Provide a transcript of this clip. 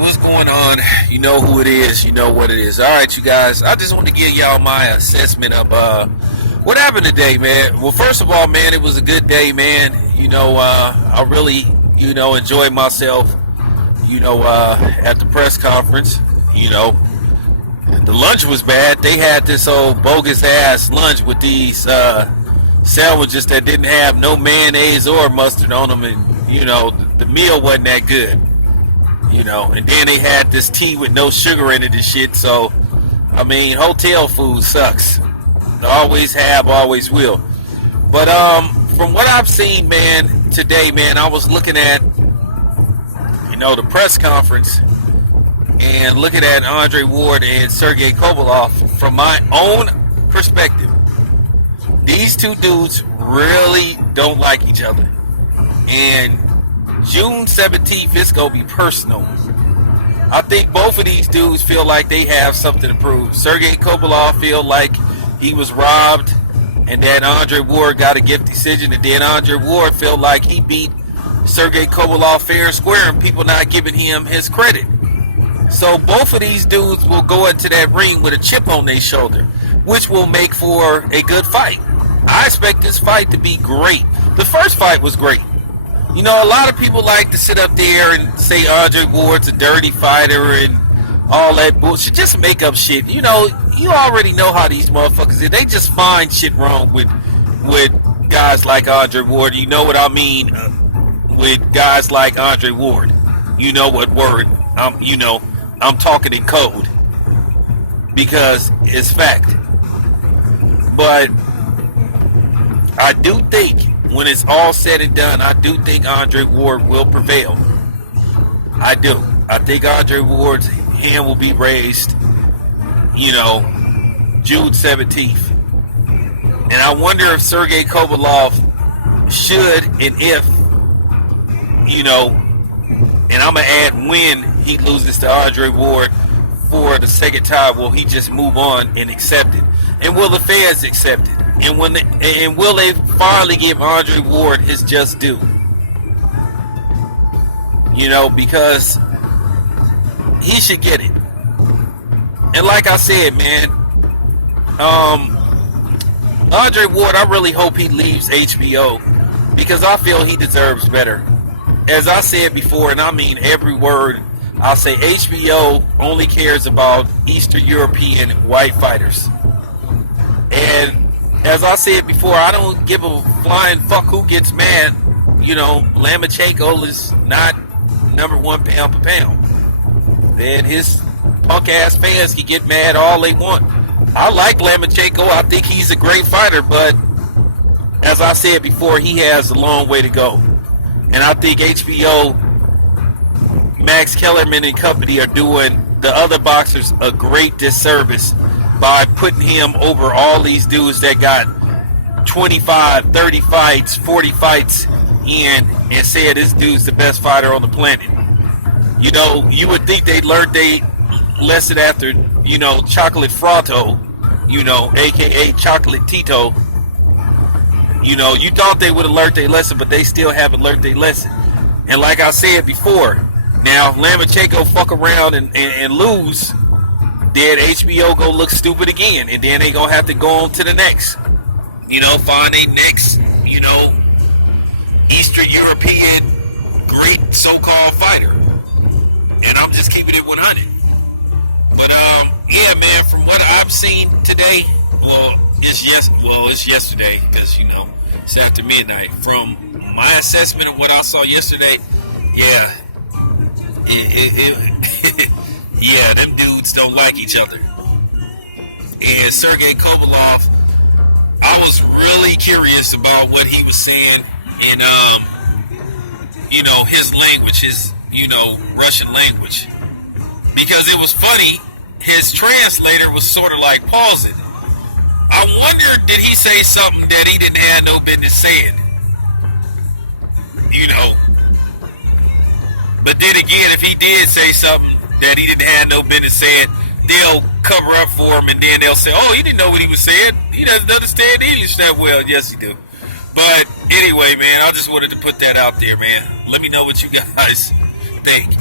what's going on? You know who it is. You know what it is. All right, you guys. I just want to give y'all my assessment of what happened today, man. Well, first of all, man, it was a good day, man. I really, enjoyed myself, at the press conference. The lunch was bad. They had this old bogus ass lunch with these sandwiches that didn't have no mayonnaise or mustard on them, and the meal wasn't that good. And then they had this tea with no sugar in it and shit. So, hotel food sucks. Always have, always will. But from what I've seen, man, today, man, I was looking at, the press conference and looking at Andre Ward and Sergey Kovalev from my own perspective. These two dudes really don't like each other. And June 17th, it's going to be personal. I think both of these dudes feel like they have something to prove. Sergey Kovalev feel like he was robbed and that Andre Ward got a gift decision, and then Andre Ward felt like he beat Sergey Kovalev fair and square and people not giving him his credit. So both of these dudes will go into that ring with a chip on their shoulder, which will make for a good fight. I expect this fight to be great. The first fight was great. A lot of people like to sit up there and say Andre Ward's a dirty fighter and all that bullshit. Just make up shit. You already know how these motherfuckers are. They just find shit wrong with guys like Andre Ward. You know what I mean with guys like Andre Ward. You know what word I'm talking in code because it's fact. But I do think when it's all said and done, I do think Andre Ward will prevail. I do. I think Andre Ward's hand will be raised, June 17th. And I wonder if Sergey Kovalev should, and if, and I'm going to add when he loses to Andre Ward for the second time, will he just move on and accept it? And will the fans accept it? And will they finally give Andre Ward his just due? Because he should get it. And like I said, man, Andre Ward, I really hope he leaves HBO because I feel he deserves better. As I said before, and I mean every word, I'll say HBO only cares about Eastern European white fighters. And as I said before, I don't give a flying fuck who gets mad. Lomachenko is not number one pound per pound. Then his punk ass fans can get mad all they want. I like Lomachenko. I think he's a great fighter, but as I said before, he has a long way to go. And I think HBO, Max Kellerman and company are doing the other boxers a great disservice by putting him over all these dudes that got 25, 30 fights, 40 fights in and said this dude's the best fighter on the planet. You would think they learned their lesson after, Chocolate Frato, a.k.a. Chocolate Tito. You thought they would have learned their lesson, but they still haven't learned their lesson. And like I said before, now if Lomachenko fuck around and lose, then HBO go look stupid again, and then they gonna have to go on to the next. Find a next, Eastern European great so-called fighter. And I'm just keeping it 100. But yeah, man, from what I've seen today, it's yesterday because it's after midnight. From my assessment of what I saw yesterday, yeah, yeah, them dudes don't like each other. And Sergey Kovalev, I was really curious about what he was saying in, his language, his, Russian language. Because it was funny, his translator was sort of like pausing. I wonder, did he say something that he didn't have no business saying? But then again, if he did say something that he didn't have no business saying, they'll cover up for him, and then they'll say, oh, he didn't know what he was saying. He doesn't understand English that well. Yes, he do. But anyway, man, I just wanted to put that out there, man. Let me know what you guys think.